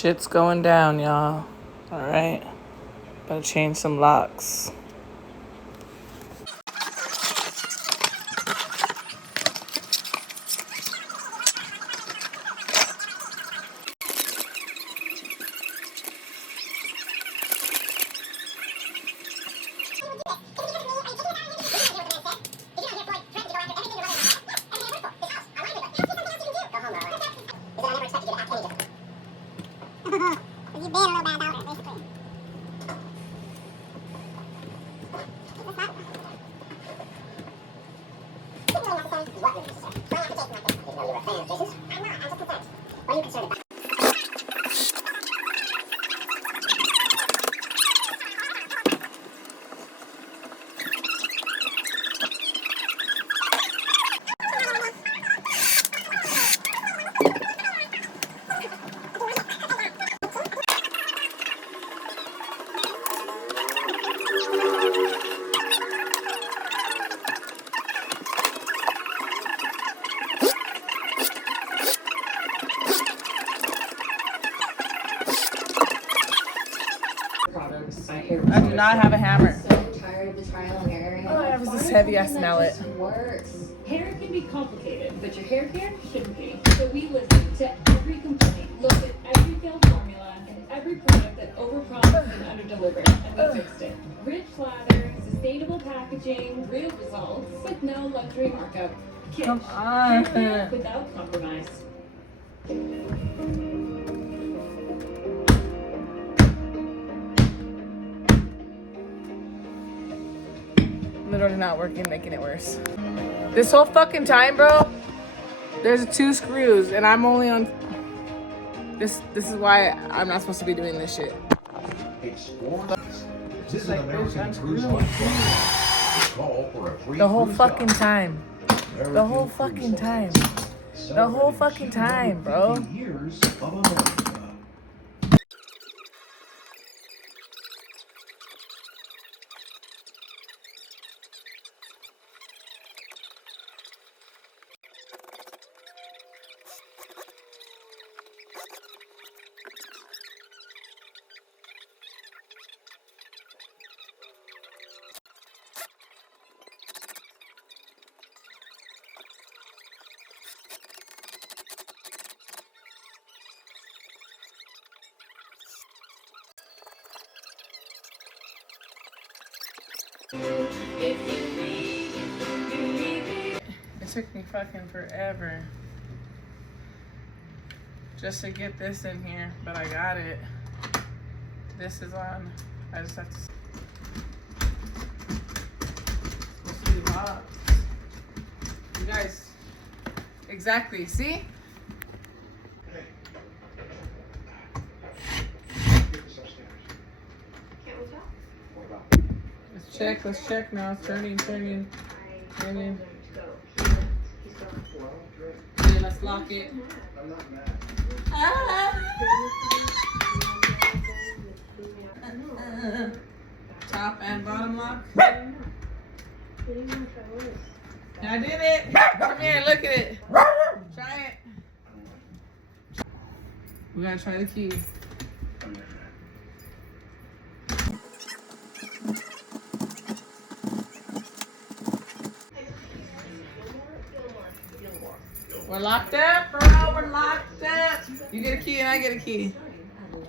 Shit's going down, y'all. Alright. Gotta change some locks. I do not have a hammer. I'm so tired of the trial and error. All I have is this heavy ass mallet. Works. Hair can be complicated, but your hair care shouldn't be. So we listened to every complaint, looked at every failed formula, and every product that overpromised and underdelivered, and we fixed it. Rich lather, sustainable packaging, real results, with no luxury markup. Kitsch. Come on. Hair care without compromise. Literally not working, making it worse. This whole fucking time, bro, there's 2 screws and I'm only on this is why I'm not supposed to be doing this shit. This is like, an American bitch, Cruise unscrew. Line. Call for a free The whole cruise fucking guide. time. The whole fucking time. The whole fucking time, bro. Years of America. It took me fucking forever just to get this in here, but I got it. This is on. I just have to. It's supposed to be locked. You guys, exactly. See? Let's check. Let's check now. It's turning. Okay, let's lock it. Top and bottom lock. Yeah, I did it. Come here, look at it. Try it. We gotta try the key. We're locked up, bro. We're locked up. You get a key and I get a key.